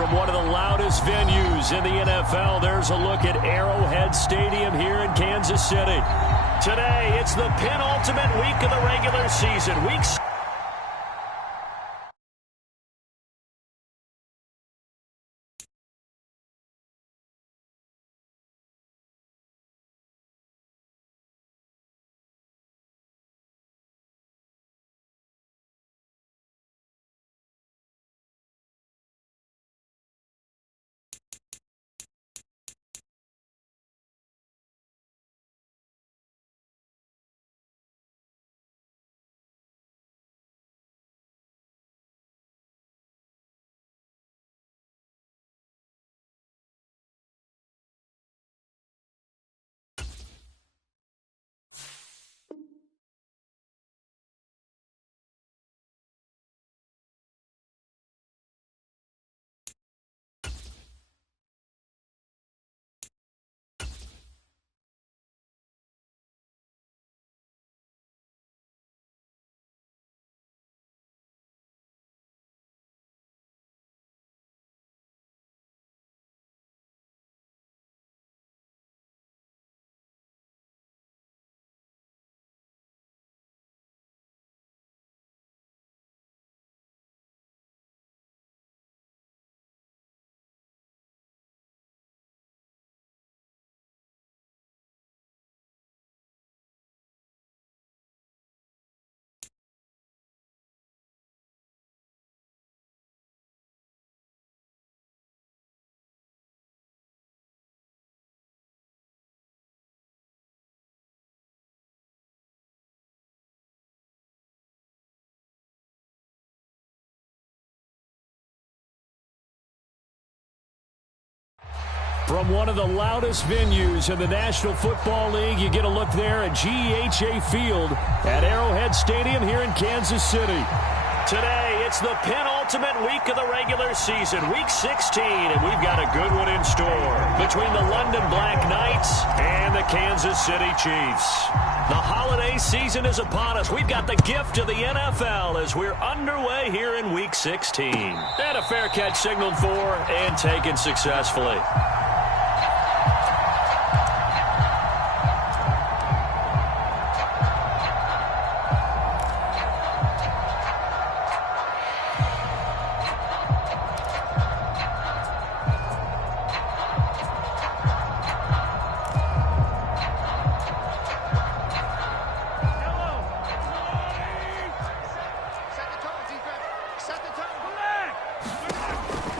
From one of the loudest venues in the NFL, there's a look at Arrowhead Stadium here in Kansas City. Today, it's the penultimate week of the regular season. Week 6. From one of the loudest venues in the National Football League, you get a look there at GEHA Field at Arrowhead Stadium here in Kansas City. Today, it's the penultimate week of the regular season, Week 16, and we've got a good one in store between the London Black Knights and the Kansas City Chiefs. The holiday season is upon us. We've got the gift of the NFL as we're underway here in Week 16. And a fair catch signaled for and taken successfully.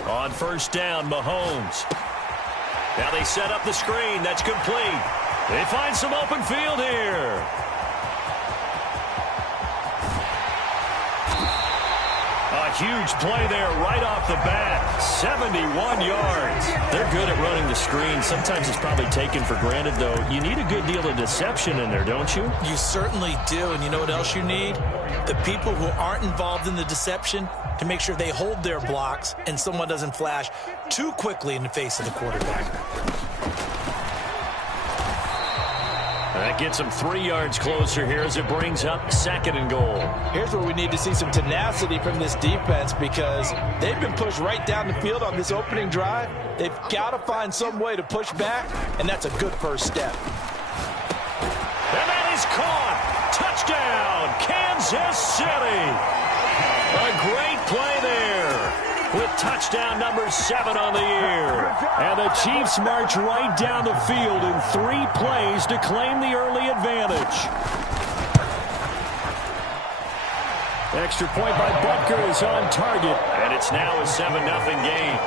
On first down, Mahomes. Now they set up the screen. That's complete. They find some open field here. A huge play there right off the bat. 71 yards. They're good at running the screen. Sometimes it's probably taken for granted, though. You need a good deal of deception in there, don't you? You certainly do. And you know what else you need? The people who aren't involved in the deception to make sure they hold their blocks and someone doesn't flash too quickly in the face of the quarterback. That gets them 3 yards closer here as it brings up 2nd and goal. Here's where we need to see some tenacity from this defense because they've been pushed right down the field on this opening drive. They've got to find some way to push back, and that's a good first step. And that is caught. Touchdown, Kansas City. A great play there with touchdown number 7 on the year. And the Chiefs march right down the field in 3 plays to claim the early advantage. Extra point by Butker is on target. And it's now a 7-0 game.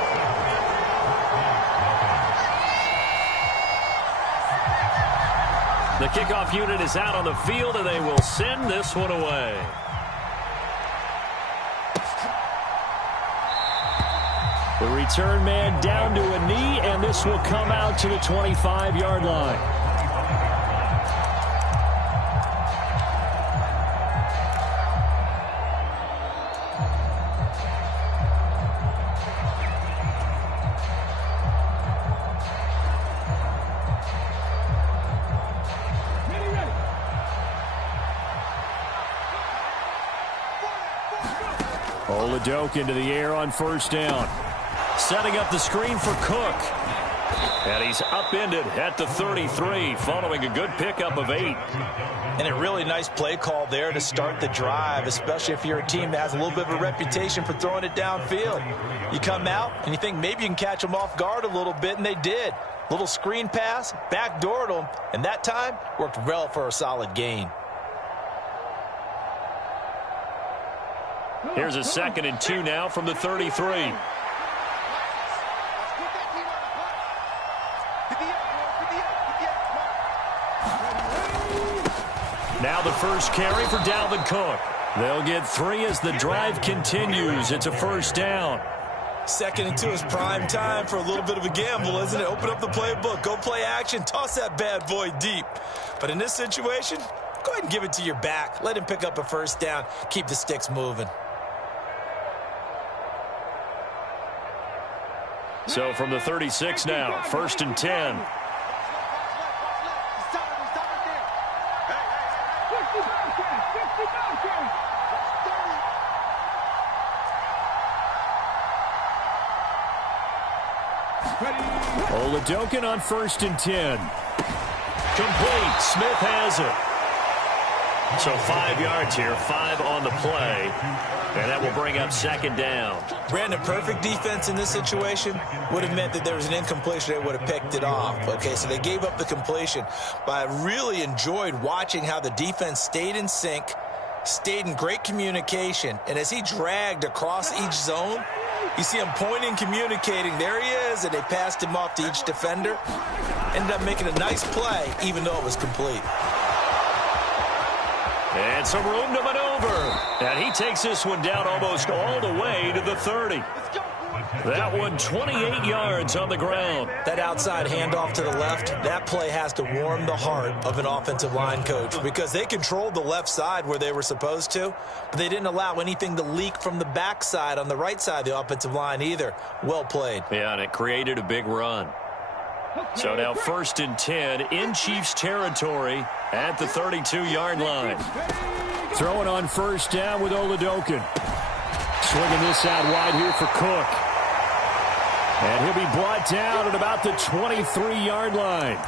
The kickoff unit is out on the field, and they will send this one away. The return man down to a knee, and this will come out to the 25-yard line. Oladoke into the air on first down. Setting up the screen for Cook. And he's upended at the 33 following a good pickup of 8. And a really nice play call there to start the drive, especially if you're a team that has a little bit of a reputation for throwing it downfield. You come out and you think maybe you can catch them off guard a little bit, and they did. Little screen pass, backdoored them, and that time worked well for a solid gain. Here's a 2nd and 2 now from the 33. Now the first carry for Dalvin Cook. They'll get 3 as the drive continues. It's a first down. 2nd and 2 is prime time for a little bit of a gamble, isn't it? Open up the playbook, go play action, toss that bad boy deep. But in this situation, go ahead and give it to your back. Let him pick up a first down. Keep the sticks moving. So from the 36 now, 1st and 10. Oladokun on 1st and 10. Complete. Smith has it. So 5 yards here, 5 on the play. And that will bring up 2nd down. Brandon, perfect defense in this situation would have meant that there was an incompletion. They would have picked it off. Okay, so they gave up the completion. But I really enjoyed watching how the defense stayed in sync, stayed in great communication. And as he dragged across each zone, you see him pointing, communicating. There he is, and they passed him off to each defender. Ended up making a nice play, even though it was complete. And some room to maneuver. And he takes this one down almost all the way to the 30. That one 28 yards on the ground. That outside handoff to the left, that play has to warm the heart of an offensive line coach because they controlled the left side where they were supposed to, but they didn't allow anything to leak from the backside on the right side of the offensive line either. Well played. Yeah, and it created a big run. So now 1st and 10 in Chiefs territory at the 32-yard line. Throwing on 1st down with Oladokun. Swinging this out wide here for Cook. And he'll be brought down at about the 23-yard line.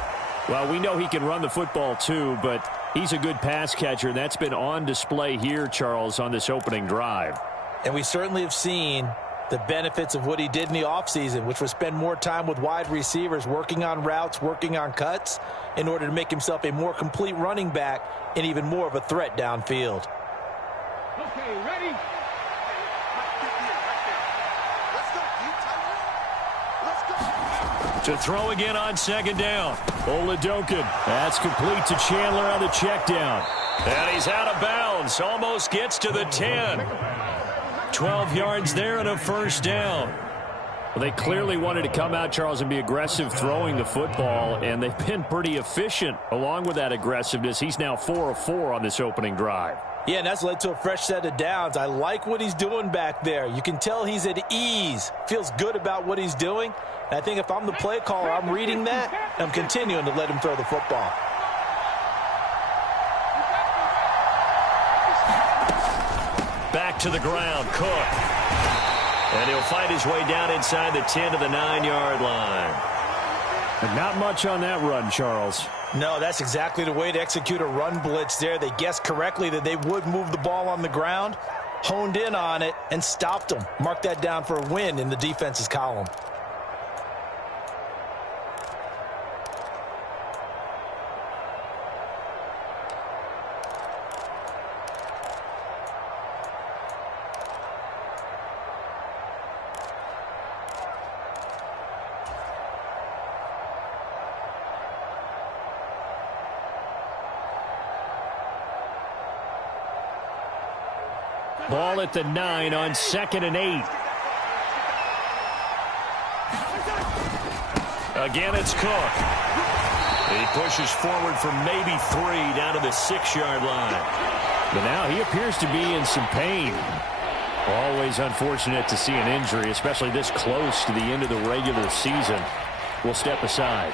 Well, we know he can run the football too, but he's a good pass catcher, and that's been on display here, Charles, on this opening drive. And we certainly have seen the benefits of what he did in the offseason, which was spend more time with wide receivers, working on routes, working on cuts, in order to make himself a more complete running back and even more of a threat downfield. Okay, ready? To throw again on 2nd down. Oladokun. That's complete to Chandler on the check down. And he's out of bounds. Almost gets to the 10. 12 yards there and a first down. Well, they clearly wanted to come out, Charles, and be aggressive throwing the football, and they've been pretty efficient along with that aggressiveness. He's now 4 of 4 on this opening drive. Yeah, and that's led to a fresh set of downs. I like what he's doing back there. You can tell he's at ease, feels good about what he's doing. And I think if I'm the play caller, I'm reading that, and I'm continuing to let him throw the football. Back to the ground, Cook. And he'll find his way down inside the 10 to the 9-yard line. And not much on that run, Charles. No, that's exactly the way to execute a run blitz there. They guessed correctly that they would move the ball on the ground, honed in on it, and stopped them. Mark that down for a win in the defense's column. Ball at the 9 on 2nd and 8. Again, it's Cook. He pushes forward for maybe 3 down to the 6-yard line. But now he appears to be in some pain. Always unfortunate to see an injury, especially this close to the end of the regular season. We'll step aside.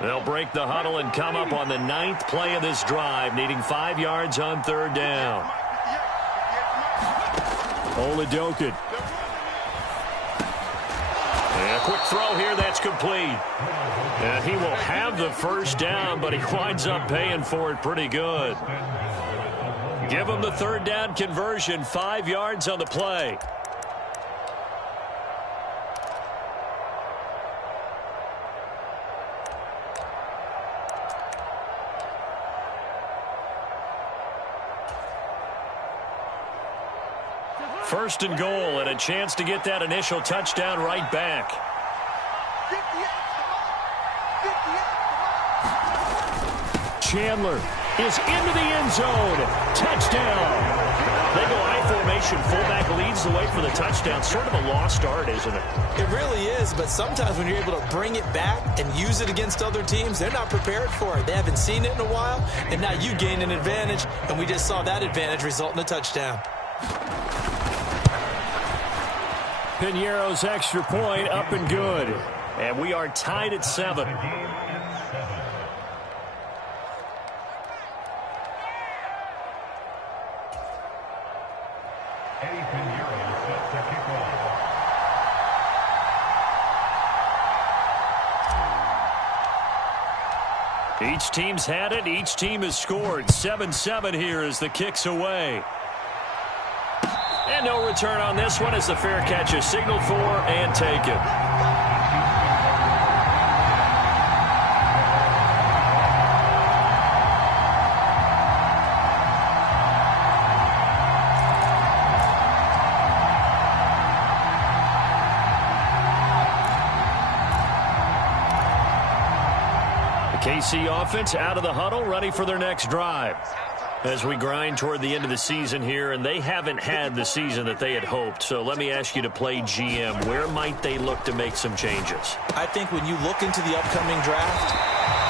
They'll break the huddle and come up on the 9th play of this drive, needing 5 yards on 3rd down. Tearsouljathug. And a quick throw here, that's complete. And he will have the 1st down, but he winds up paying for it pretty good. Give him the 3rd down conversion, 5 yards on the play. First and goal, and a chance to get that initial touchdown right back. Chandler is into the end zone. Touchdown. They go I formation. Fullback leads the way for the touchdown. Sort of a lost art, isn't it? It really is, but sometimes when you're able to bring it back and use it against other teams, they're not prepared for it. They haven't seen it in a while, and now you gain an advantage, and we just saw that advantage result in a touchdown. Piñeiro's extra point up and good. And we are tied at 7. Each team's had it. Each team has scored. 7-7 here as the kick's away. And no return on this one as the fair catch is signaled for and taken. The KC offense out of the huddle, ready for their next drive. As we grind toward the end of the season here, and they haven't had the season that they had hoped. So let me ask you to play GM. Where might they look to make some changes? I think when you look into the upcoming draft,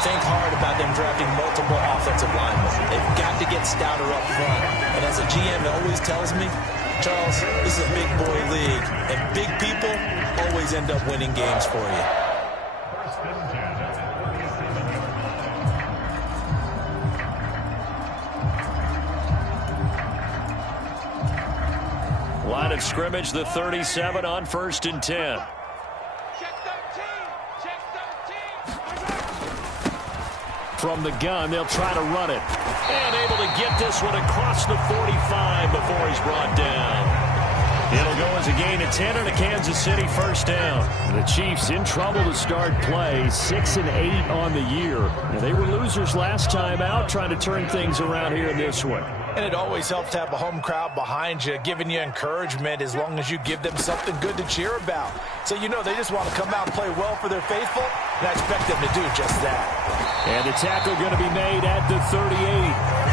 think hard about them drafting multiple offensive linemen. They've got to get stouter up front. And as a GM always tells me, Charles, this is a big boy league, and big people always end up winning games for you. Line of scrimmage, the 37 on 1st and 10. From the gun, they'll try to run it. And able to get this one across the 45 before he's brought down. It'll go as a gain of 10 and a Kansas City 1st down. The Chiefs in trouble to start play, 6-8 on the year. Now, they were losers last time out, trying to turn things around here in this one. And it always helps to have a home crowd behind you, giving you encouragement as long as you give them something good to cheer about. So you know they just want to come out and play well for their faithful, and I expect them to do just that. And the tackle going to be made at the 38.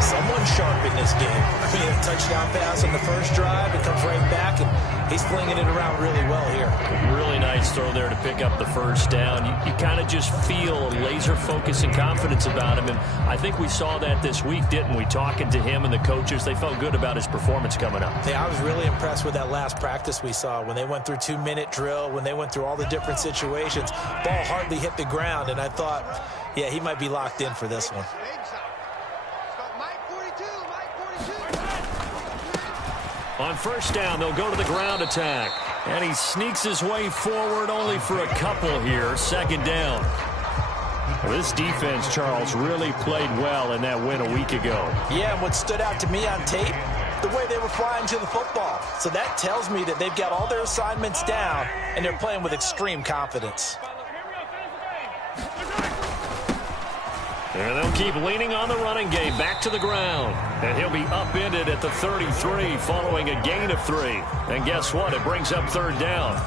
Someone sharp in this game. I mean, a touchdown pass on the first drive, it comes right back, and he's flinging it around really well here. Really nice throw there to pick up the 1st down. You kind of just feel laser focus and confidence about him, and I think we saw that this week, didn't we? Talking to him and the coaches, they felt good about his performance coming up. Yeah, I was really impressed with that last practice we saw when they went through 2-minute drill, when they went through all the different situations. Ball hardly hit the ground, and I thought, yeah, he might be locked in for this one. On 1st down, they'll go to the ground attack. And he sneaks his way forward only for a couple here. 2nd down. Well, this defense, Charles, really played well in that win a week ago. Yeah, and what stood out to me on tape, the way they were flying to the football. So that tells me that they've got all their assignments down, and they're playing with extreme confidence. And they'll keep leaning on the running game. Back to the ground. And he'll be upended at the 33 following a gain of 3. And guess what? It brings up 3rd down.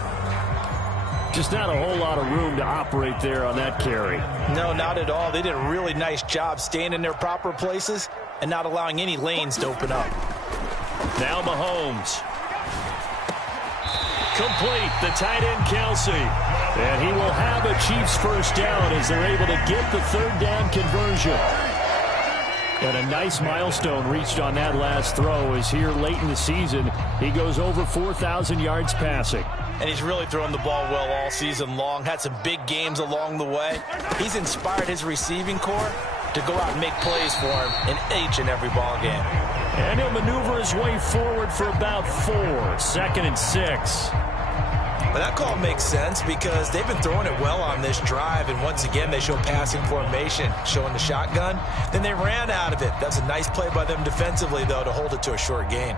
Just not a whole lot of room to operate there on that carry. No, not at all. They did a really nice job staying in their proper places and not allowing any lanes to open up. Now Mahomes. Complete, the tight end Kelsey. And he will have a Chiefs 1st down as they're able to get the 3rd down conversion. And a nice milestone reached on that last throw as here late in the season, he goes over 4,000 yards passing. and he's really thrown the ball well all season long. Had some big games along the way. He's inspired his receiving corps to go out and make plays for him in each and every ball game. And he'll maneuver his way forward for about 4. 2nd and 6. But that call makes sense because they've been throwing it well on this drive, and once again they show passing formation, showing the shotgun. Then they ran out of it. That's a nice play by them defensively, though, to hold it to a short gain.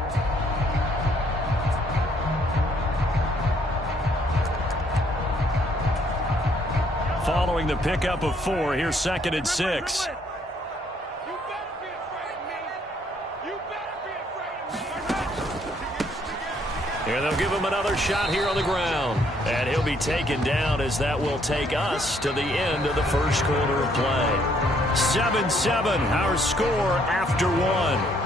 Following the pickup of 4, here's 2nd and 6. Here they'll give him another shot here on the ground. And he'll be taken down as that will take us to the end of the first quarter of play. 7-7, our score after 1.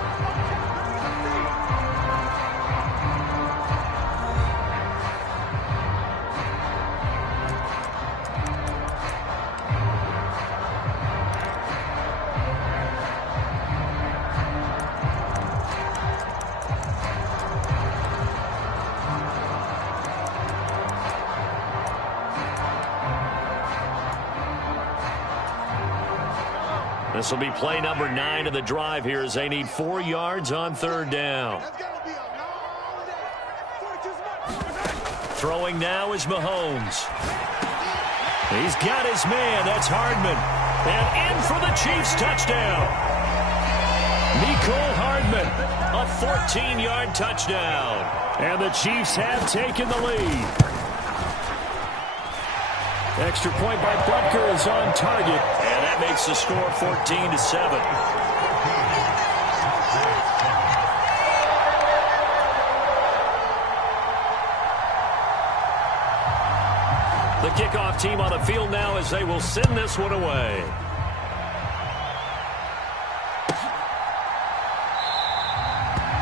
This will be play number 9 of the drive here as they need 4 yards on 3rd down. Throwing now is Mahomes. He's got his man. That's Hardman. And in for the Chiefs touchdown. Mecole Hardman, a 14-yard touchdown. And the Chiefs have taken the lead. Extra point by Butker is on target, and that makes the score 14-7. The kickoff team on the field now as they will send this one away.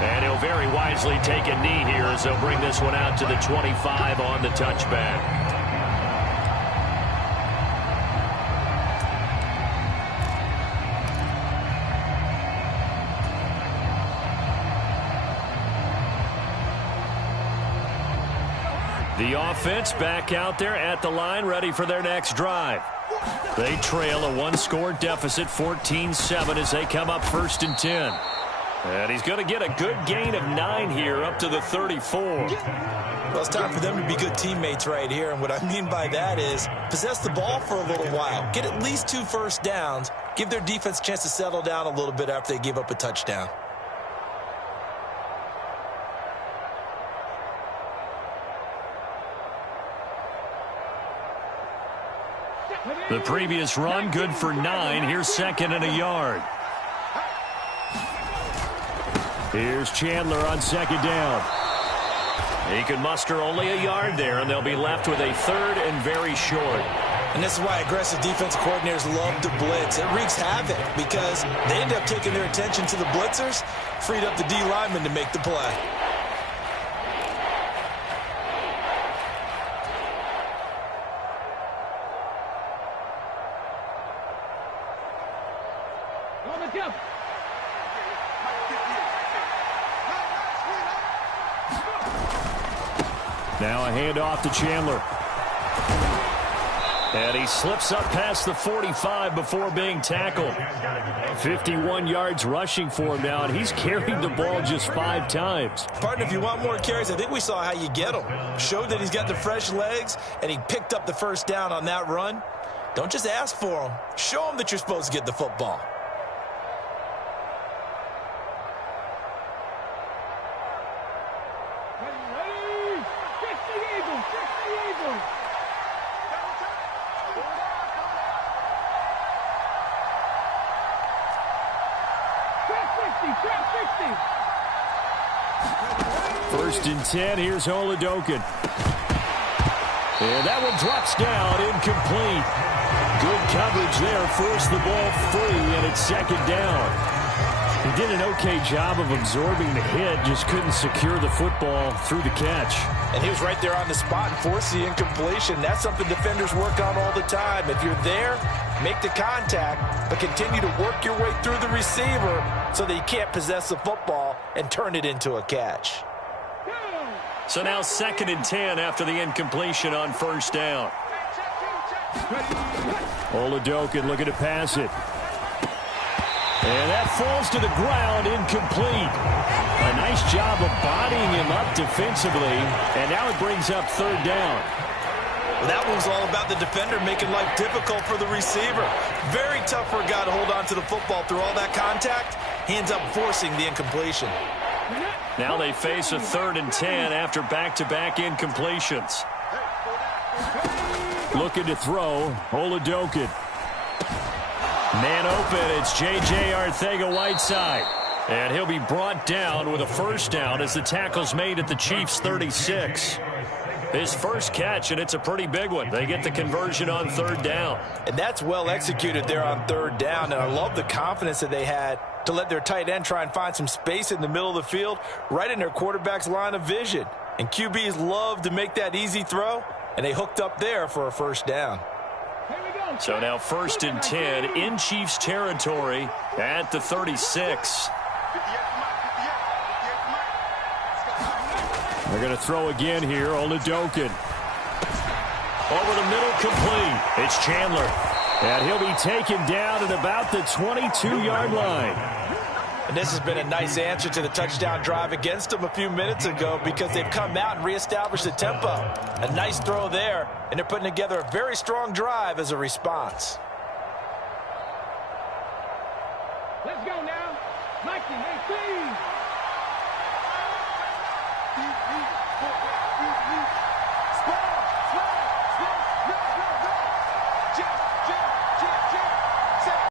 And he'll very wisely take a knee here as they'll bring this one out to the 25 on the touchback. The offense back out there at the line, ready for their next drive. They trail a 1-score deficit, 14-7, as they come up 1st and 10. And he's going to get a good gain of 9 here, up to the 34. Well, it's time for them to be good teammates right here, and what I mean by that is possess the ball for a little while, get at least 2 first downs, give their defense a chance to settle down a little bit after they give up a touchdown. The previous run, good for 9. Here's 2nd and a yard. Here's Chandler on 2nd down. He can muster only a yard there, and they'll be left with a 3rd and very short. And this is why aggressive defensive coordinators love to blitz. It wreaks havoc because they end up taking their attention to the blitzers, freed up the D lineman to make the play. Now a handoff to Chandler. And he slips up past the 45 before being tackled. 51 yards rushing for him now, and he's carried the ball just 5 times. Partner, if you want more carries, I think we saw how you get them. Showed that he's got the fresh legs, and he picked up the first down on that run. Don't just ask for him. Show him that you're supposed to get the football. First and 10, here's Oladokin. And that one drops down, incomplete. Good coverage there, forced the ball free, and it's 2nd down. He did an okay job of absorbing the hit, just couldn't secure the football through the catch. And he was right there on the spot and forced the incompletion. That's something defenders work on all the time. If you're there, make the contact, but continue to work your way through the receiver so that you can't possess the football and turn it into a catch. So now 2nd and 10 after the incompletion on first down. Tearsouljathug looking to pass it. And that falls to the ground, incomplete. A nice job of bodying him up defensively, and now it brings up 3rd down. Well, that one's all about the defender making life difficult for the receiver. Very tough for a guy to hold on to the football through all that contact. He ends up forcing the incompletion. Now they face a 3rd and 10 after back-to-back incompletions. Looking to throw, Tearsouljathug. Man open, it's J.J. Arcega-Whiteside. And he'll be brought down with a 1st down as the tackle's made at the Chiefs' 36. His first catch, and it's a pretty big one. They get the conversion on 3rd down. And that's well executed there on 3rd down. And I love the confidence that they had to let their tight end try and find some space in the middle of the field, right in their quarterback's line of vision. And QBs love to make that easy throw, and they hooked up there for a 1st down. So now 1st and 10 in Chiefs territory at the 36. They're going to throw again here. Tearsouljathug. Over the middle, complete. It's Chandler. And he'll be taken down at about the 22-yard line. And this has been a nice answer to the touchdown drive against them a few minutes ago because they've come out and reestablished the tempo. A nice throw there, and they're putting together a very strong drive as a response. Let's go now. 1918.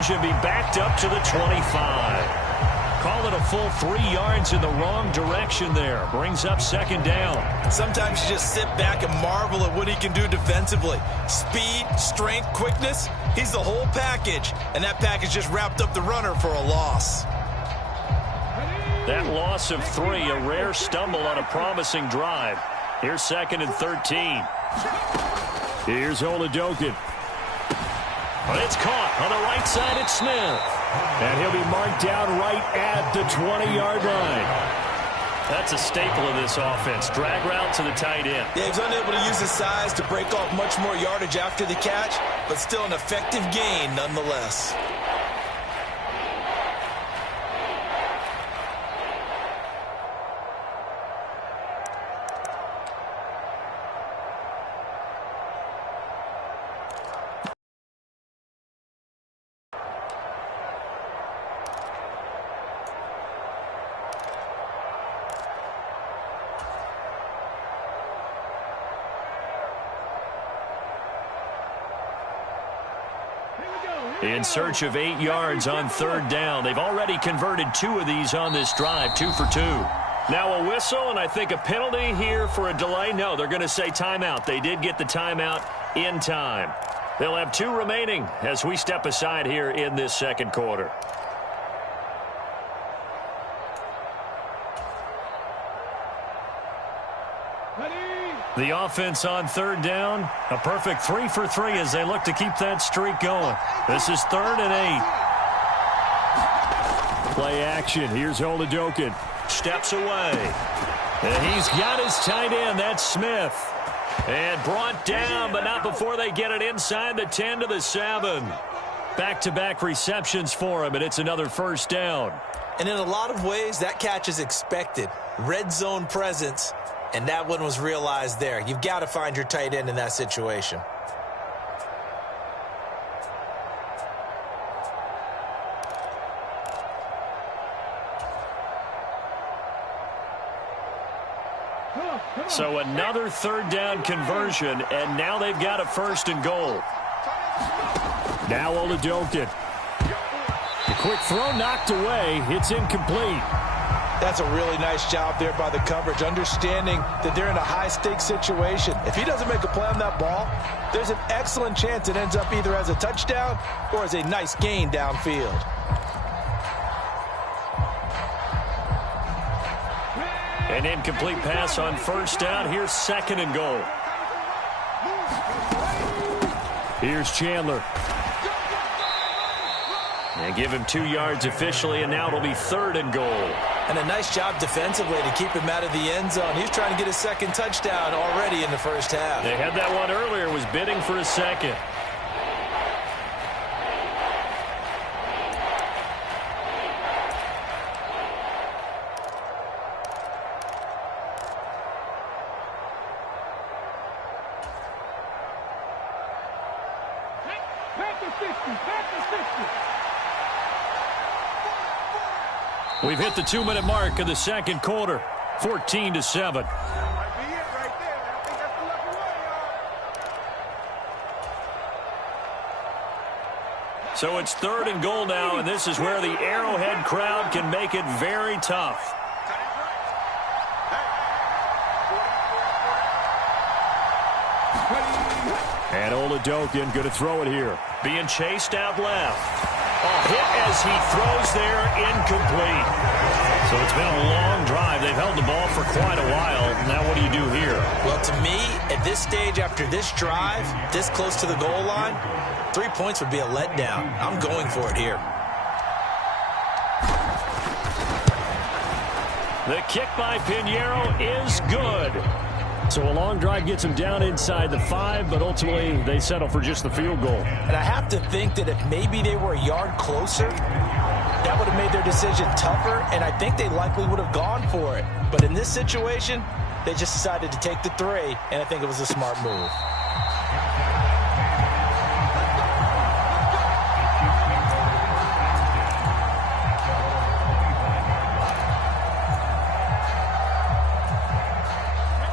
Should be backed up to the 25. Call it a full 3 yards in the wrong direction there. Brings up 2nd down. Sometimes you just sit back and marvel at what he can do defensively. Speed, strength, quickness. He's the whole package. And that package just wrapped up the runner for a loss. That loss of 3, a rare stumble on a promising drive. Here's 2nd and 13. Here's Tearsouljathug. But it's caught on the right side. It's Smith. And he'll be marked down right at the 20-yard line. That's a staple of this offense. Drag route to the tight end. Yeah, he's unable to use his size to break off much more yardage after the catch, but still an effective gain nonetheless. In search of 8 yards on 3rd down. They've already converted 2 of these on this drive, 2 for 2. Now a whistle, and I think a penalty here for a delay. No, they're going to say timeout. They did get the timeout in time. They'll have 2 remaining as we step aside here in this 2nd quarter. The offense on 3rd down, a perfect 3 for 3 as they look to keep that streak going. This is 3rd and 8. Play action. Here's Tearsouljathug. Steps away. And he's got his tight end. That's Smith. And brought down, but not before they get it inside the 10 to the 7. Back-to-back receptions for him, and it's another 1st down. And in a lot of ways, that catch is expected. Red zone presence. And that one was realized there. You've got to find your tight end in that situation. So another 3rd down conversion, and now they've got a 1st and goal. Now Tearsouljathug. The quick throw knocked away. It's incomplete. That's a really nice job there by the coverage, understanding that they're in a high-stakes situation. If he doesn't make a play on that ball, there's an excellent chance it ends up either as a touchdown or as a nice gain downfield. An incomplete pass on 1st down. Here's 2nd and goal. Here's Chandler. And give him 2 yards officially, and now it'll be 3rd and goal. And a nice job defensively to keep him out of the end zone. He's trying to get his second touchdown already in the first half. They had that one earlier, was bidding for a second. We've hit the 2-minute mark of the second quarter, 14-7. So it's 3rd and goal now, and this is where the Arrowhead crowd can make it very tough. And Oladokin going to throw it here. Being chased out left. A hit as he throws there, incomplete. So it's been a long drive. They've held the ball for quite a while. Now what do you do here? Well, to me, at this stage, after this drive, this close to the goal line, 3 points would be a letdown. I'm going for it here. The kick by Pinheiro is good. So a long drive gets them down inside the 5, but ultimately they settle for just the field goal. And I have to think that if maybe they were a yard closer, that would have made their decision tougher, and I think they likely would have gone for it. But in this situation, they just decided to take the 3, and I think it was a smart move.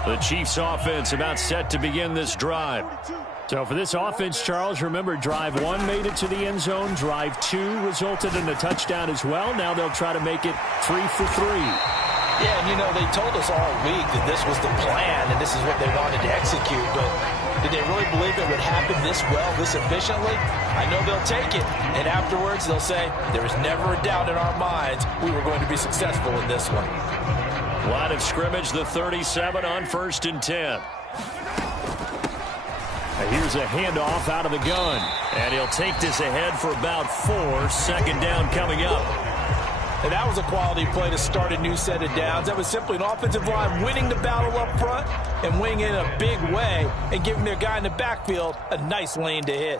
The Chiefs offense about set to begin this drive. So for this offense, Charles, remember drive 1 made it to the end zone. Drive 2 resulted in a touchdown as well. Now they'll try to make it 3 for 3. Yeah, and you know, they told us all week that this was the plan and this is what they wanted to execute, but did they really believe it would happen this well, this efficiently? I know they'll take it, and afterwards they'll say, there was never a doubt in our minds we were going to be successful in this one. Line of scrimmage, the 37 on 1st and 10. And here's a handoff out of the gun. And he'll take this ahead for about 4. 2nd down coming up. And that was a quality play to start a new set of downs. That was simply an offensive line winning the battle up front and winning it in a big way and giving their guy in the backfield a nice lane to hit.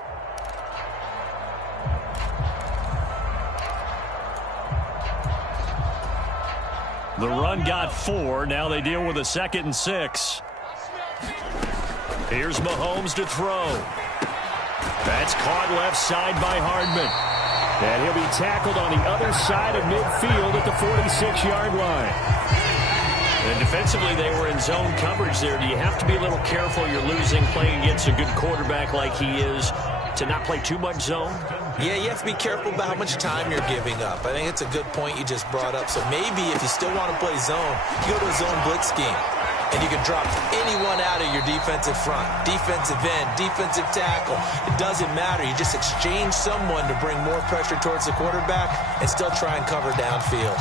The run got 4. Now they deal with a 2nd and 6. Here's Mahomes to throw. That's caught left side by Hardman. And he'll be tackled on the other side of midfield at the 46-yard line. And defensively, they were in zone coverage there. Do you have to be a little careful? You're losing playing against a good quarterback like he is to not play too much zone? Yeah, you have to be careful about how much time you're giving up. I think it's a good point you just brought up. So maybe if you still want to play zone, you go to a zone blitz scheme. And you can drop anyone out of your defensive front. Defensive end, defensive tackle. It doesn't matter. You just exchange someone to bring more pressure towards the quarterback and still try and cover downfield.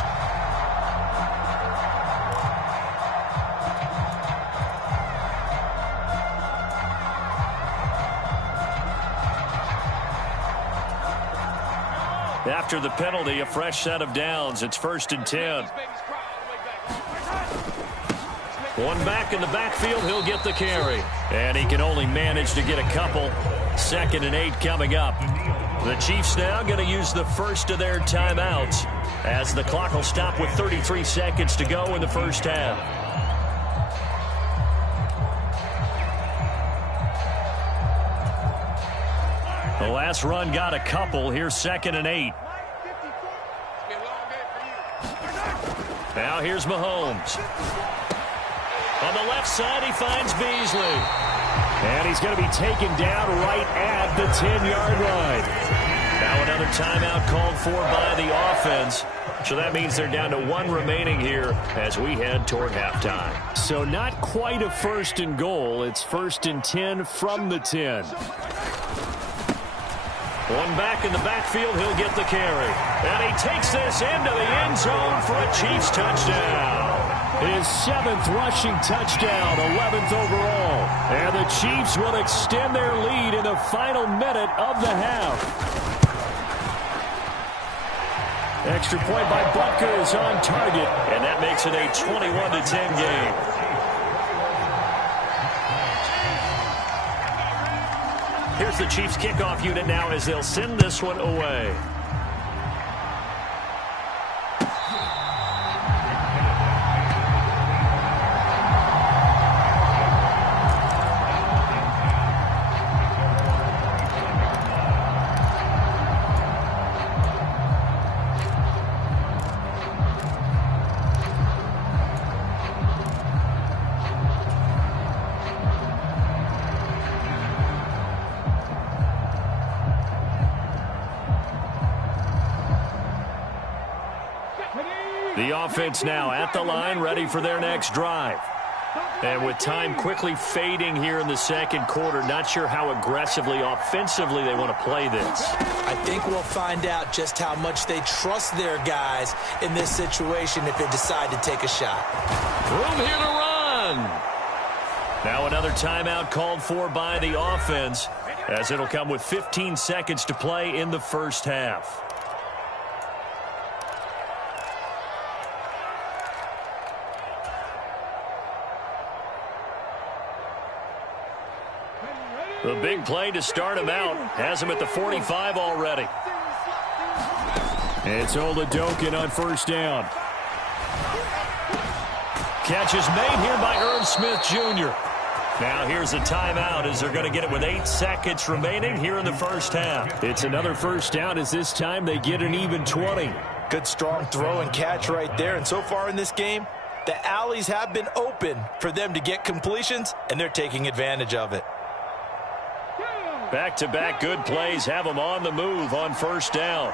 After the penalty, a fresh set of downs. It's 1st and 10. One back in the backfield, he'll get the carry. And he can only manage to get a couple. 2nd and 8 coming up. The Chiefs now going to use the first of their timeouts as the clock will stop with 33 seconds to go in the first half. The last run got a couple. Here's 2nd and 8. Now here's Mahomes. On the left side, he finds Beasley. And he's going to be taken down right at the 10-yard line. Now another timeout called for by the offense. So that means they're down to 1 remaining here as we head toward halftime. So not quite a 1st and goal. It's 1st and 10 from the 10. One back in the backfield, he'll get the carry. And he takes this into the end zone for a Chiefs touchdown. His 7th rushing touchdown, 11th overall. And the Chiefs will extend their lead in the final minute of the half. Extra point by Butker on target, and that makes it a 21-10 game. Here's the Chiefs kickoff unit now as they'll send this one away. The offense now at the line, ready for their next drive. And with time quickly fading here in the second quarter, not sure how aggressively, offensively they want to play this. I think we'll find out just how much they trust their guys in this situation if they decide to take a shot. Room here to run. Now another timeout called for by the offense, as it'll come with 15 seconds to play in the first half. The big play to start him out has him at the 45 already. It's Tearsouljathug on first down. Catch is made here by Irv Smith Jr. Now here's a timeout as they're going to get it with 8 seconds remaining here in the first half. It's another first down as this time they get an even 20. Good strong throw and catch right there. And so far in this game, the alleys have been open for them to get completions, and they're taking advantage of it. Back-to-back good plays have them on the move on first down.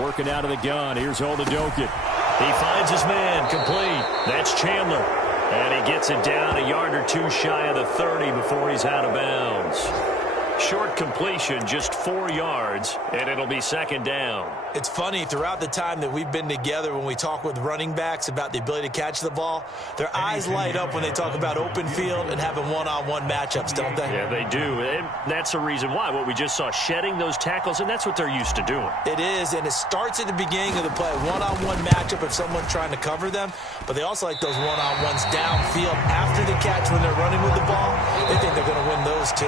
Working out of the gun. Here's Tearsouljathug. He finds his man complete. That's Chandler. And he gets it down a yard or two shy of the 30 before he's out of bounds. Short completion, just 4 yards, and it'll be second down. It's funny, throughout the time that we've been together, when we talk with running backs about the ability to catch the ball, their eyes light up when they talk about open field and having one-on-one matchups, don't they? Yeah, they do. And that's the reason why. What we just saw, shedding those tackles, and that's what they're used to doing. It is, and it starts at the beginning of the play. One-on-one matchup if someone's trying to cover them, but they also like those one-on-ones downfield after the catch when they're running with the ball. They think they're going to win those too.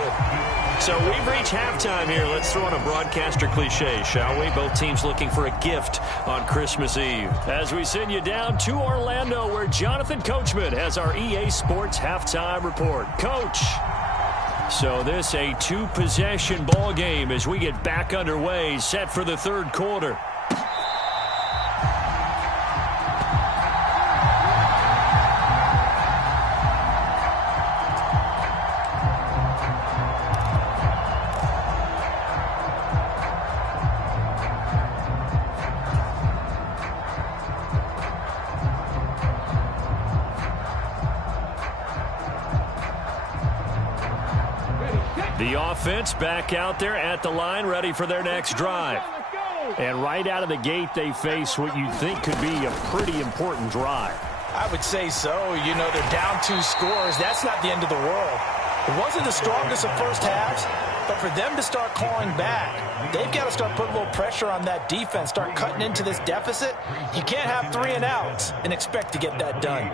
So we've reached halftime here. Let's throw in a broadcaster cliche, shall we? Both teams looking for a gift on Christmas Eve. As we send you down to Orlando, where Jonathan Coachman has our EA Sports halftime report. Coach, so this a 2-possession ball game as we get back underway, set for the third quarter. The offense back out there at the line, ready for their next drive. And right out of the gate, they face what you'd think could be a pretty important drive. I would say so. You know, they're down 2 scores. That's not the end of the world. It wasn't the strongest of first halves, but for them to start clawing back, they've got to start putting a little pressure on that defense, start cutting into this deficit. You can't have 3 and outs and expect to get that done.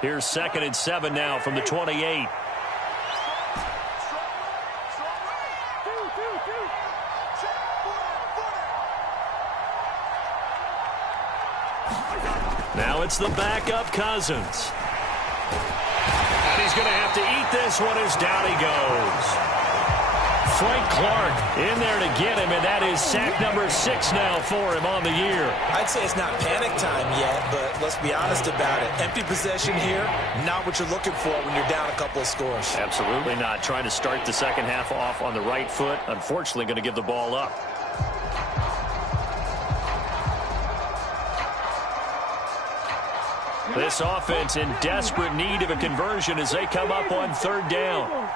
Here's 2nd and 7 now from the 28. Now it's the backup Cousins. And he's going to have to eat this one as down he goes. Frank Clark in there to get him, and that is sack number 6 now for him on the year. I'd say it's not panic time yet, but let's be honest about it. Empty possession here, not what you're looking for when you're down a couple of scores. Absolutely not. Trying to start the second half off on the right foot. Unfortunately, going to give the ball up. This offense in desperate need of a conversion as they come up on 3rd down.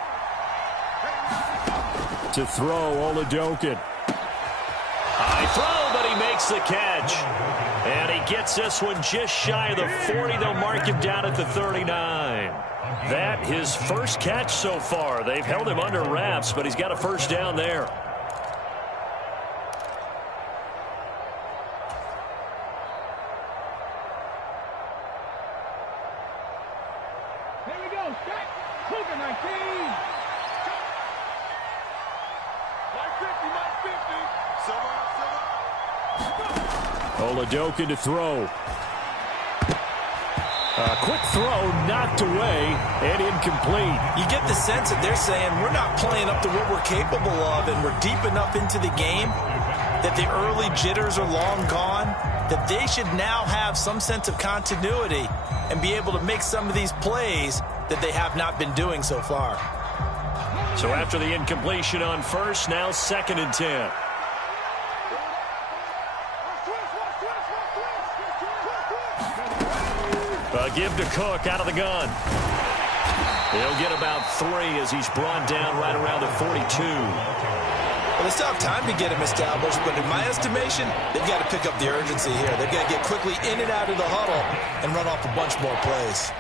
To throw, Oladokin. High throw, but he makes the catch. And he gets this one just shy of the 40. They'll mark him down at the 39. That his first catch so far. They've held him under wraps, but he's got a first down there. Here we go. Strike. Cougar 19. Oladokin to throw. A quick throw knocked away and incomplete. You get the sense that they're saying we're not playing up to what we're capable of, and we're deep enough into the game that the early jitters are long gone, that they should now have some sense of continuity and be able to make some of these plays that they have not been doing so far. So after the incompletion on first, now 2nd and 10. Give to Cook out of the gun. He'll get about 3 as he's brought down right around the 42. Well, they still have time to get him established, but in my estimation, they've got to pick up the urgency here. They've got to get quickly in and out of the huddle and run off a bunch more plays.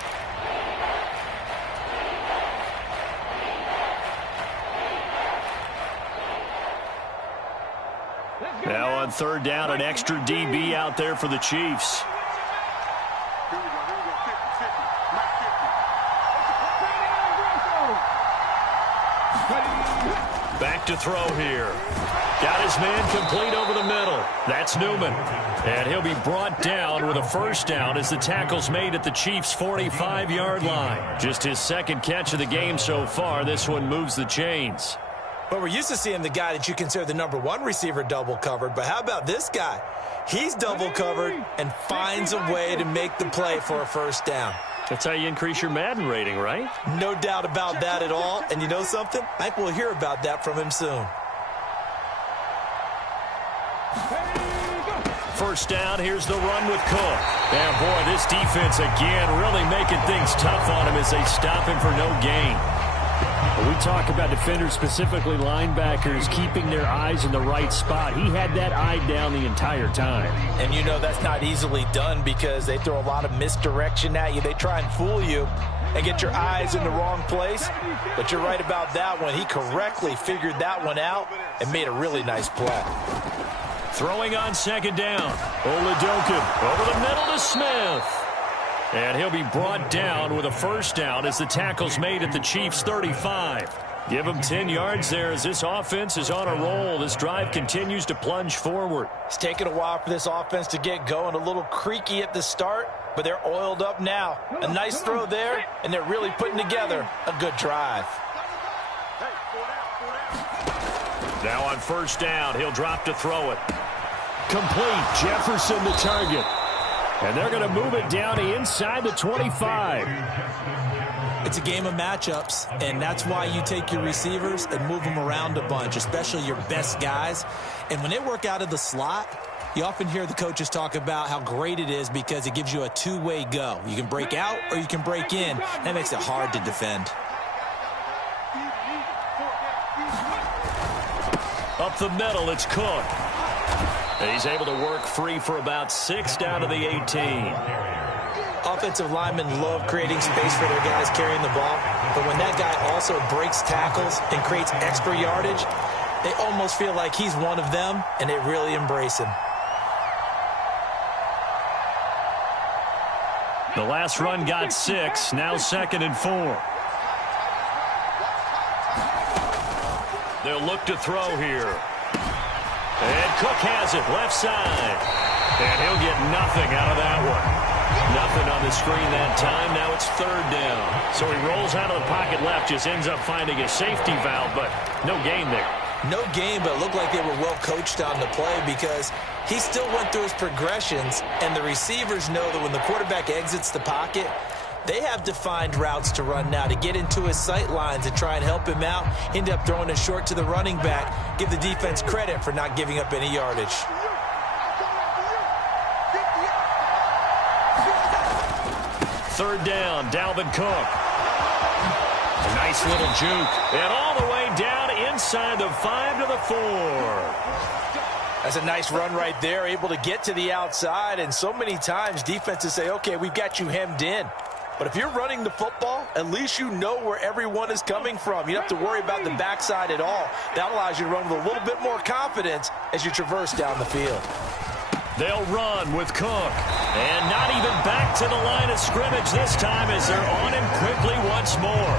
Now on 3rd down, an extra DB out there for the Chiefs. Back to throw here. Got his man complete over the middle. That's Newman. And he'll be brought down with a first down as the tackle's made at the Chiefs' 45-yard line. Just his 2nd catch of the game so far. This one moves the chains. But we're used to seeing the guy that you consider the #1 receiver double covered. But how about this guy? He's double covered and finds a way to make the play for a first down. That's how you increase your Madden rating, right? No doubt about that at all. And you know something? I think we'll hear about that from him soon. First down, here's the run with Cook. And boy, this defense again really making things tough on him as they stop him for no gain. We talk about defenders, specifically linebackers, keeping their eyes in the right spot. He had that eye down the entire time. And you know that's not easily done because they throw a lot of misdirection at you. They try and fool you and get your eyes in the wrong place. But you're right about that one. He correctly figured that one out and made a really nice play. Throwing on 2nd down. Oladokin over the middle to Smith. And he'll be brought down with a first down as the tackle's made at the Chiefs' 35. Give him 10 yards there as this offense is on a roll. This drive continues to plunge forward. It's taken a while for this offense to get going. A little creaky at the start, but they're oiled up now. A nice throw there, and they're really putting together a good drive. Now on first down, he'll drop to throw it. Complete. Jefferson the target. And they're going to move it down to inside the 25. It's a game of matchups, and that's why you take your receivers and move them around a bunch, especially your best guys. And when they work out of the slot, you often hear the coaches talk about how great it is because it gives you a two-way go. You can break out or you can break in. That makes it hard to defend. Up the middle, it's Cook. And he's able to work free for about 6 down to the 18. Offensive linemen love creating space for their guys carrying the ball, but when that guy also breaks tackles and creates extra yardage, they almost feel like he's one of them, and they really embrace him. The last run got 6, now 2nd and 4. They'll look to throw here. And Cook has it, left side. And he'll get nothing out of that one. Nothing on the screen that time. Now it's 3rd down. So he rolls out of the pocket left, just ends up finding a safety valve, but no gain there. No gain, but it looked like they were well coached on the play because he still went through his progressions, and the receivers know that when the quarterback exits the pocket, they have defined routes to run now to get into his sight lines and try and help him out. End up throwing it short to the running back. Give the defense credit for not giving up any yardage. Third down, Dalvin Cook. A nice Nice little juke. And all the way down inside the 5 to the 4. That's a nice run right there, able to get to the outside. And so many times defenses say, okay, we've got you hemmed in. But if you're running the football, at least you know where everyone is coming from. You don't have to worry about the backside at all. That allows you to run with a little bit more confidence as you traverse down the field. They'll run with Cook. And not even back to the line of scrimmage this time as they're on him quickly once more.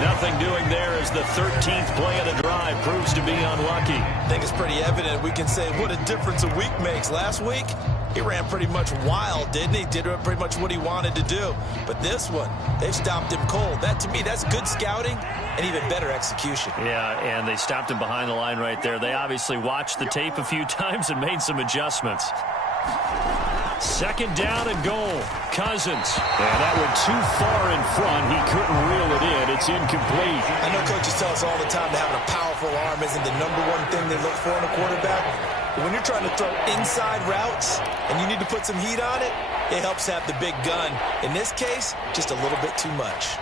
Nothing doing there as the 13th play of the drive proves to be unlucky. I think it's pretty evident. We can say what a difference a week makes. Last week, he ran pretty much wild, didn't he? Did pretty much what he wanted to do. But this one, they've stopped him cold. That, to me, that's good scouting and even better execution. Yeah, and they stopped him behind the line right there. They obviously watched the tape a few times and made some adjustments. Second down and goal. Cousins. And that went too far in front. He couldn't reel it in. It's incomplete. I know coaches tell us all the time that having a powerful arm isn't the #1 thing they look for in a quarterback. But when you're trying to throw inside routes and you need to put some heat on it, it helps have the big gun. In this case, just a little bit too much.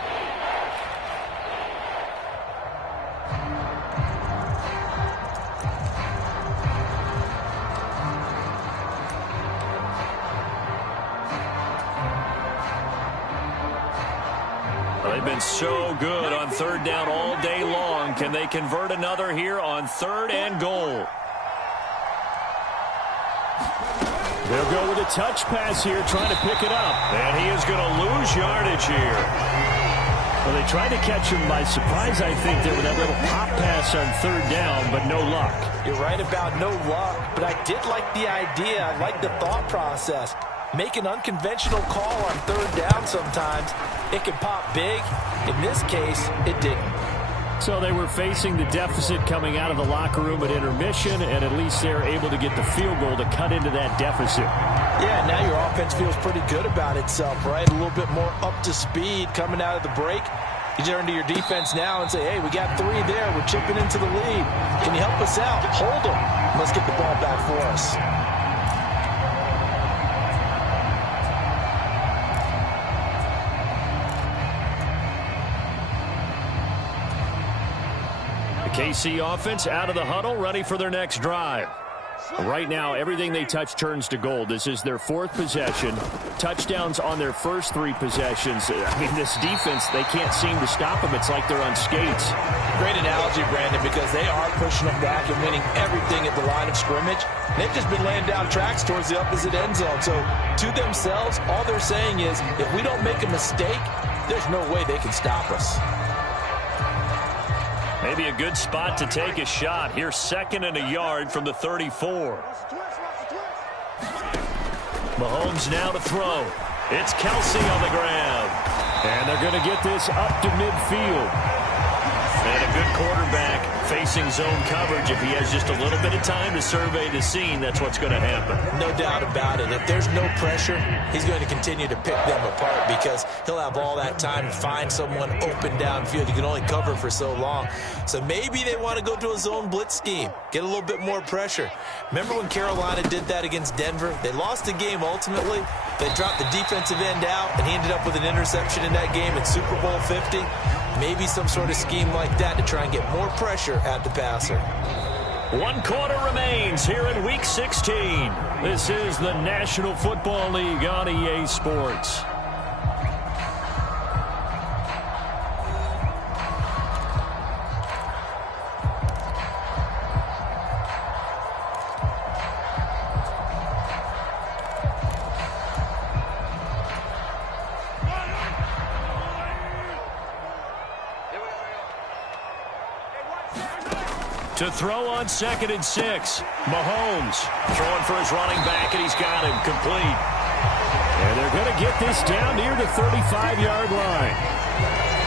They've been so good on third down all day long. Can they convert another here on 3rd and goal? They'll go with a touch pass here, trying to pick it up. And he is going to lose yardage here. Well, they tried to catch him by surprise, I think, there with that little pop pass on 3rd down, but no luck. You're right about no luck, but I did like the idea. I like the thought process. Make an unconventional call on 3rd down sometimes. It can pop big. In this case, it didn't. So they were facing the deficit coming out of the locker room at intermission, and at least they're able to get the field goal to cut into that deficit. Yeah, now your offense feels pretty good about itself, right? A little bit more up to speed coming out of the break. You turn to your defense now and say, hey, we got 3 there. We're chipping into the lead. Can you help us out? Hold them. Let's get the ball back for us. KC offense out of the huddle, ready for their next drive. Right now, everything they touch turns to gold. This is their 4th possession. Touchdowns on their first 3 possessions. I mean, this defense, they can't seem to stop them. It's like they're on skates. Great analogy, Brandon, because they are pushing them back and winning everything at the line of scrimmage. They've just been laying down tracks towards the opposite end zone. So, to themselves, all they're saying is, if we don't make a mistake, there's no way they can stop us. Maybe a good spot to take a shot. Here's 2nd and a yard from the 34. Mahomes now to throw. It's Kelsey on the ground. And they're going to get this up to midfield. And a good quarterback facing zone coverage. If he has just a little bit of time to survey the scene, that's what's going to happen. No doubt about it. If there's no pressure, he's going to continue to pick them apart because he'll have all that time to find someone open downfield. You can only cover for so long. So maybe they want to go to a zone blitz scheme, get a little bit more pressure. Remember when Carolina did that against Denver? They lost the game ultimately. They dropped the defensive end out, and he ended up with an interception in that game in Super Bowl 50. Maybe some sort of scheme like that to try and get more pressure at the passer. 1 quarter remains here in Week 16. This is the National Football League on EA Sports. To throw on 2nd and 6. Mahomes throwing for his running back, and he's got him complete. And they're going to get this down near the 35-yard line.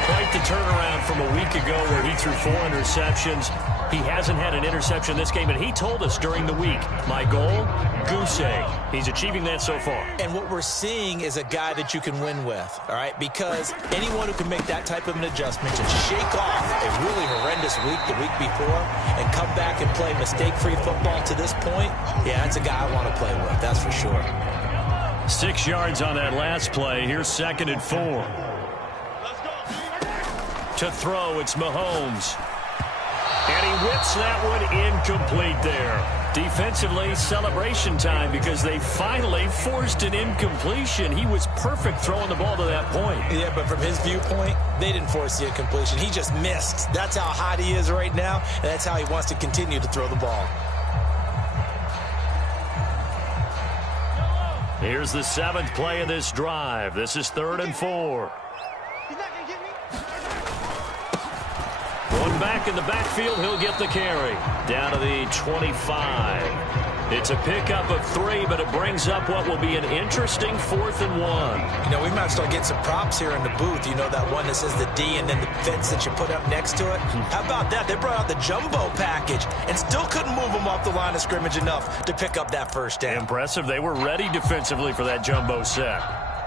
Quite the turnaround from a week ago where he threw 4 interceptions. He hasn't had an interception this game, and he told us during the week, my goal, goose egg. He's achieving that so far. And what we're seeing is a guy that you can win with, all right? Because anyone who can make that type of an adjustment to shake off a really horrendous week the week before and come back and play mistake-free football to this point, yeah, that's a guy I want to play with, that's for sure. 6 yards on that last play. Here's 2nd and 4. To throw, it's Mahomes. And he whips that one incomplete there. Defensively, celebration time because they finally forced an incompletion. He was perfect throwing the ball to that point. Yeah, but from his viewpoint, they didn't force the incompletion. He just missed. That's how hot he is right now, and that's how he wants to continue to throw the ball. Here's the 7th play of this drive. This is 3rd and 4. One back in the backfield, he'll get the carry. Down to the 25. It's a pickup of 3, but it brings up what will be an interesting 4th and 1. You know, we might start getting some props here in the booth. You know, that one that says the D and then the fence that you put up next to it? How about that? They brought out the jumbo package and still couldn't move them off the line of scrimmage enough to pick up that first down. Impressive. They were ready defensively for that jumbo set.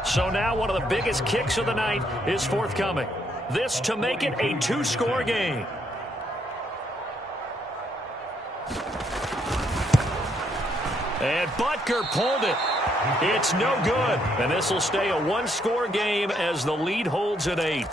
So now one of the biggest kicks of the night is forthcoming. This to make it a 2-score game. And Butker pulled it. It's no good. And this will stay a 1-score game as the lead holds at 8.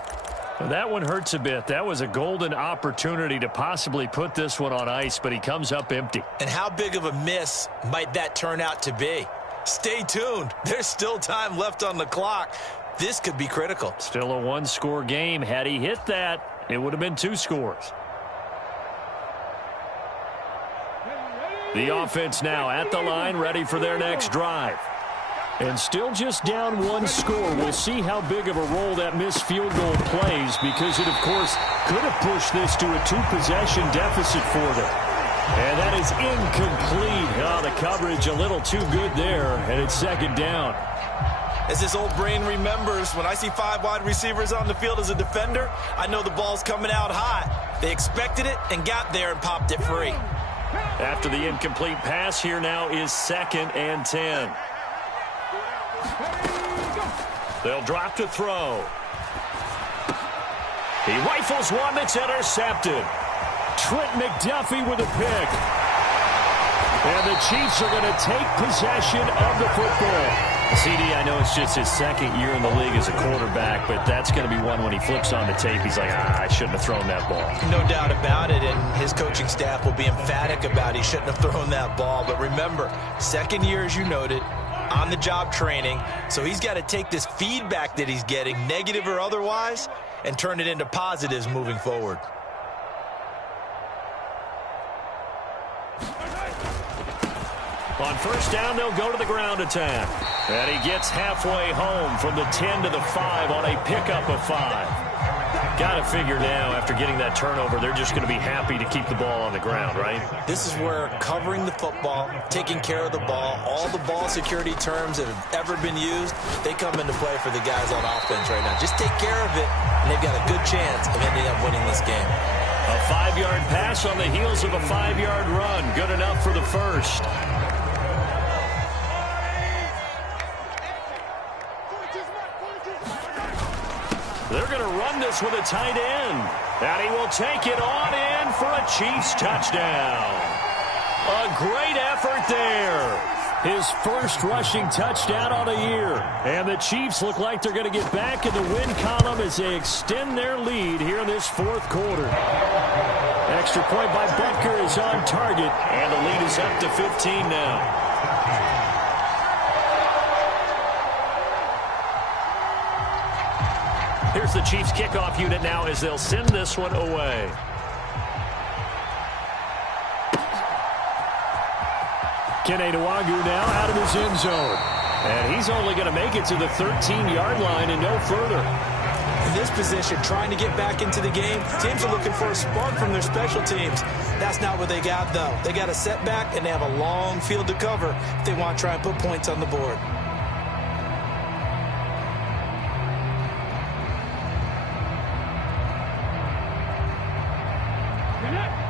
Well, that one hurts a bit. That was a golden opportunity to possibly put this one on ice, but he comes up empty. And how big of a miss might that turn out to be? Stay tuned. There's still time left on the clock. This could be critical. Still a 1-score game. Had he hit that, it would have been 2 scores. The offense now at the line, ready for their next drive. And still just down 1 score. We'll see how big of a role that missed field goal plays because it, of course, could have pushed this to a 2-possession deficit for them. And that is incomplete. Oh, the coverage a little too good there, and it's 2nd down. As this old brain remembers, when I see 5 wide receivers on the field as a defender, I know the ball's coming out hot. They expected it and got there and popped it free. After the incomplete pass, here now is 2nd and 10. They'll drop to throw. He rifles one that's intercepted. Trent McDuffie with a pick. And the Chiefs are going to take possession of the football. CD, I know it's just his 2nd year in the league as a quarterback, but that's going to be one when he flips on the tape. He's like, I shouldn't have thrown that ball. No doubt about it, and his coaching staff will be emphatic about he shouldn't have thrown that ball. But remember, 2nd year, as you noted, on-the-job training, so he's got to take this feedback that he's getting, negative or otherwise, and turn it into positives moving forward. On 1st down, they'll go to the ground attack. And he gets halfway home from the 10 to the 5 on a pickup of 5. Got to figure now, after getting that turnover, they're just going to be happy to keep the ball on the ground, right? This is where covering the football, taking care of the ball, all the ball security terms that have ever been used, they come into play for the guys on offense right now. Just take care of it, and they've got a good chance of ending up winning this game. A 5-yard pass on the heels of a 5-yard run. Good enough for the first. They're going to run this with a tight end. And he will take it on in for a Chiefs touchdown. A great effort there. His first rushing touchdown on the year. And the Chiefs look like they're going to get back in the win column as they extend their lead here in this 4th quarter. Extra point by Butker is on target. And the lead is up to 15 now. Here's the Chiefs kickoff unit now as they'll send this one away. Tearsouljathug now out of his end zone. And he's only going to make it to the 13-yard line and no further. In this position, trying to get back into the game, teams are looking for a spark from their special teams. That's not what they got, though. They got a setback, and they have a long field to cover if they want to try and put points on the board.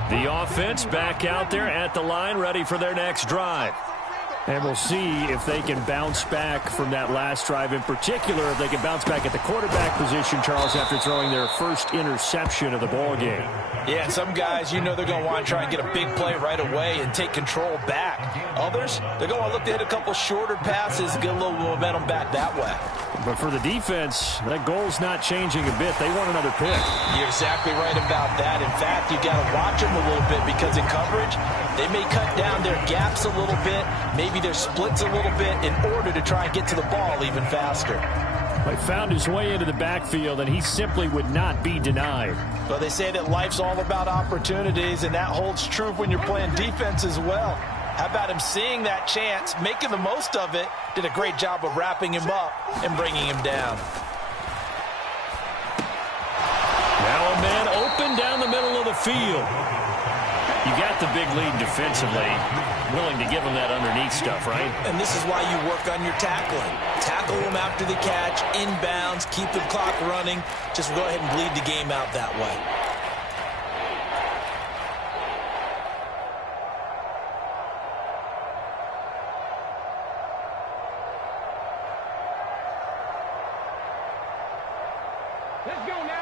The offense back out there at the line, ready for their next drive. And we'll see if they can bounce back from that last drive, in particular, if they can bounce back at the quarterback position, Charles, after throwing their first interception of the ball game. Yeah, and some guys, you know they're going to want to try and get a big play right away and take control back. Others, they're going to look to hit a couple shorter passes and get a little momentum back that way. But for the defense, that goal's not changing a bit. They want another pick. You're exactly right about that. In fact, you got to watch them a little bit because in coverage, they may cut down their gaps a little bit, maybe their splits a little bit in order to try and get to the ball even faster. He found his way into the backfield, and he simply would not be denied. Well, they say that life's all about opportunities, and that holds true when you're playing defense as well. How about him seeing that chance, making the most of it, did a great job of wrapping him up and bringing him down. Now a man open down the middle of the field. You got the big lead defensively, willing to give him that underneath stuff, right? And this is why you work on your tackling. Tackle them after the catch, inbounds, keep the clock running. Just go ahead and bleed the game out that way.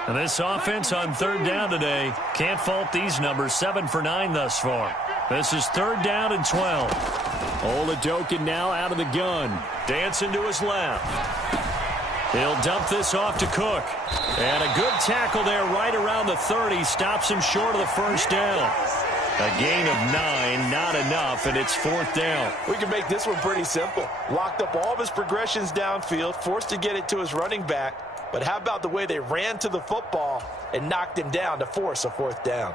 And this offense on third down today, can't fault these numbers. 7 for 9 thus far. This is third down and 12. Tearsouljathug now out of the gun. Dancing to his left. He'll dump this off to Cook. And a good tackle there right around the 30. Stops him short of the first down. A gain of 9, not enough, and it's fourth down. We can make this one pretty simple. Locked up all of his progressions downfield, forced to get it to his running back. But how about the way they ran to the football and knocked him down to force a fourth down?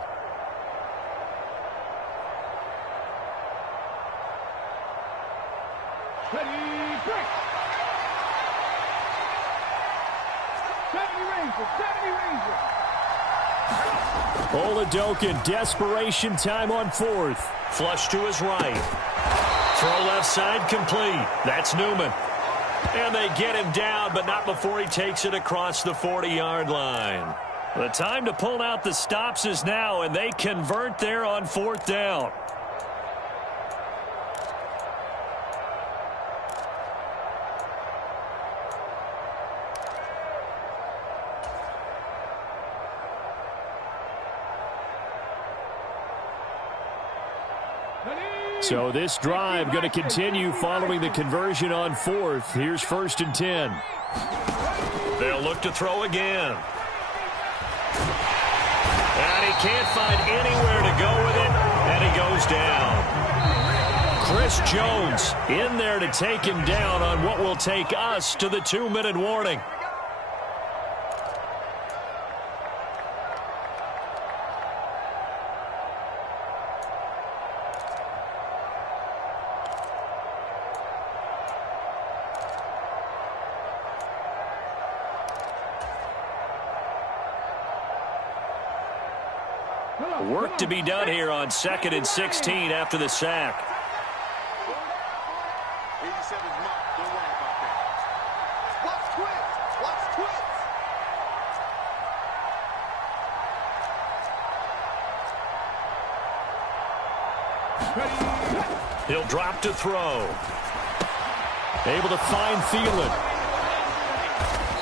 Ready, break. 70 Rangers, 70 Rangers. Tearsouljathug, desperation time on fourth. Flush to his right. Throw left side complete. That's Newman. And they get him down, but not before he takes it across the 40-yard line. The time to pull out the stops is now, and they convert there on fourth down. So this drive going to continue following the conversion on fourth. Here's first and 10. They'll look to throw again. And he can't find anywhere to go with it, and he goes down. Chris Jones in there to take him down on what will take us to the 2-minute warning. Work to be done here on 2nd and 16 after the sack. He'll drop to throw. Able to find Thielen.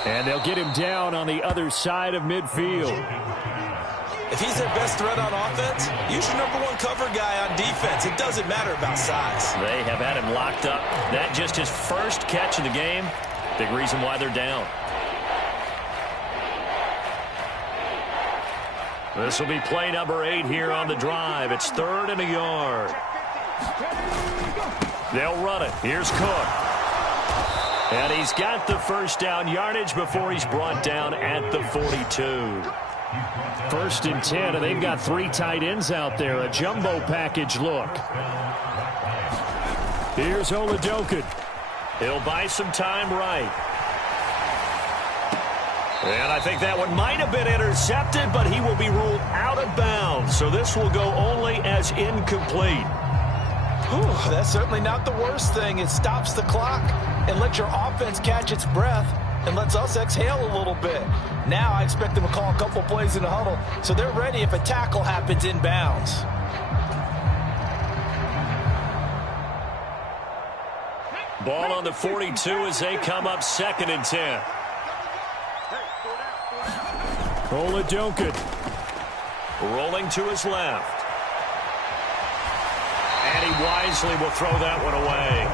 And they'll get him down on the other side of midfield. If he's their best threat on offense, use your #1 cover guy on defense. It doesn't matter about size. They have had him locked up. That just his first catch of the game. Big reason why they're down. This will be play number 8 here on the drive. It's 3rd and a yard. They'll run it. Here's Cook. And he's got the first down yardage before he's brought down at the 42. 1st and 10, and they've got 3 tight ends out there. A jumbo package look. Here's Tearsouljathug. He'll buy some time right. And I think that one might have been intercepted, but he will be ruled out of bounds. So this will go only as incomplete. Whew, that's certainly not the worst thing. It stops the clock and lets your offense catch its breath and lets us exhale a little bit. Now I expect them to call a couple plays in the huddle so they're ready if a tackle happens inbounds. Ball on the 42 as they come up 2nd and 10. Tearsouljathug rolling to his left. And he wisely will throw that one away.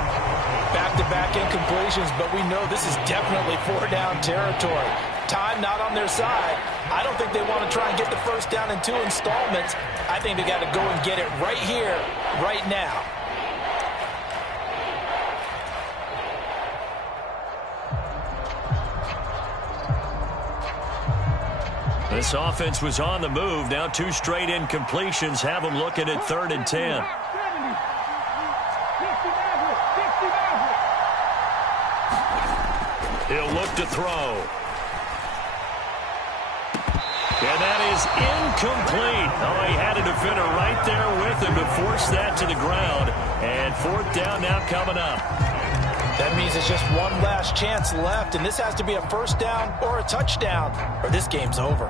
Back-to-back incompletions, but we know this is definitely 4-down territory. Time not on their side. I don't think they want to try and get the first down in 2 installments. I think they got to go and get it right here, right now. This offense was on the move. Now 2 straight incompletions have them looking at 3rd and 10. He'll look to throw. And that is incomplete. Oh, he had a defender right there with him to force that to the ground. And 4th down now coming up. That means it's just one last chance left, and this has to be a first down or a touchdown, or this game's over.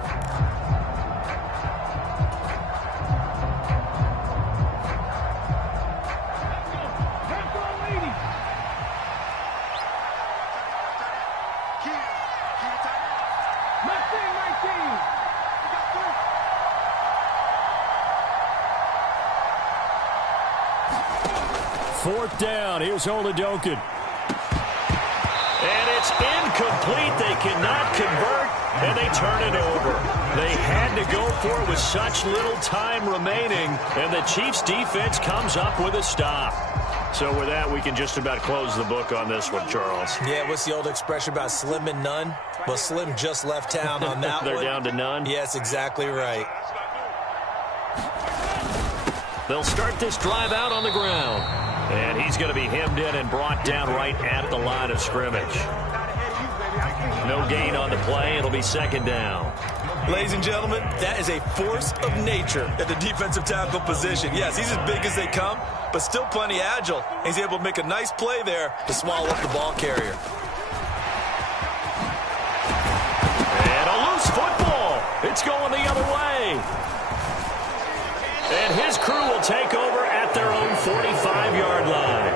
Fourth down. Here's Tearsouljathug. And it's incomplete. They cannot convert, and they turn it over. They had to go for it with such little time remaining, and the Chiefs' defense comes up with a stop. So with that, we can just about close the book on this one, Charles. Yeah, what's the old expression about slim and none? Well, Slim just left town on that They're one. down to none? Yes, exactly right. They'll start this drive out on the ground. And he's going to be hemmed in and brought down right at the line of scrimmage. No gain on the play. It'll be 2nd down. Ladies and gentlemen, that is a force of nature at the defensive tackle position. Yes, he's as big as they come, but still plenty agile. He's able to make a nice play there to swallow up the ball carrier. And a loose football. It's going the other way. And his crew will take over at their own 45-yard line.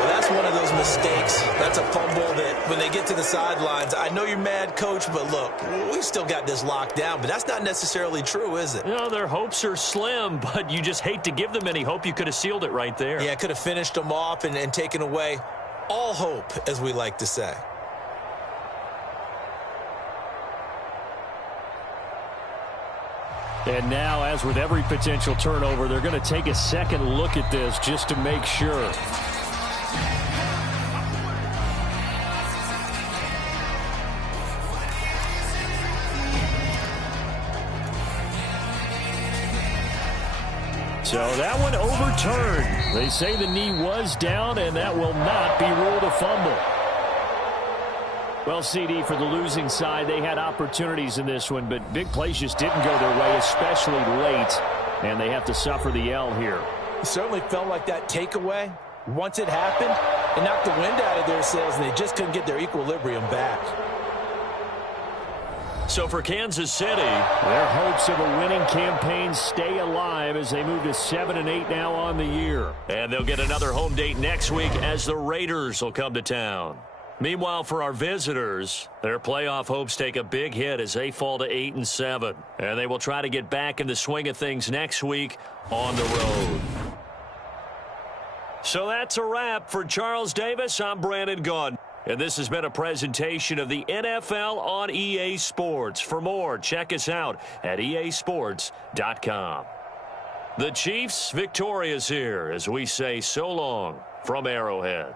Well, that's one of those mistakes. That's a fumble that when they get to the sidelines, I know you're mad, Coach, but look, we still got this locked down. But that's not necessarily true, is it? You know, their hopes are slim, but you just hate to give them any hope. You could have sealed it right there. Yeah, could have finished them off and taken away all hope, as we like to say. And now, as with every potential turnover, they're going to take a second look at this just to make sure. So that one overturned. They say the knee was down, and that will not be ruled a fumble. Well, CD, for the losing side, they had opportunities in this one, but big plays just didn't go their way, especially late, and they have to suffer the L here. It certainly felt like that takeaway. Once it happened, it knocked the wind out of their sails, and they just couldn't get their equilibrium back. So for Kansas City, their hopes of a winning campaign stay alive as they move to 7-8 now on the year. And they'll get another home date next week as the Raiders will come to town. Meanwhile, for our visitors, their playoff hopes take a big hit as they fall to 8-7. And they will try to get back in the swing of things next week on the road. So that's a wrap. For Charles Davis, I'm Brandon Gaudin. And this has been a presentation of the NFL on EA Sports. For more, check us out at easports.com. The Chiefs victorious here as we say so long from Arrowhead.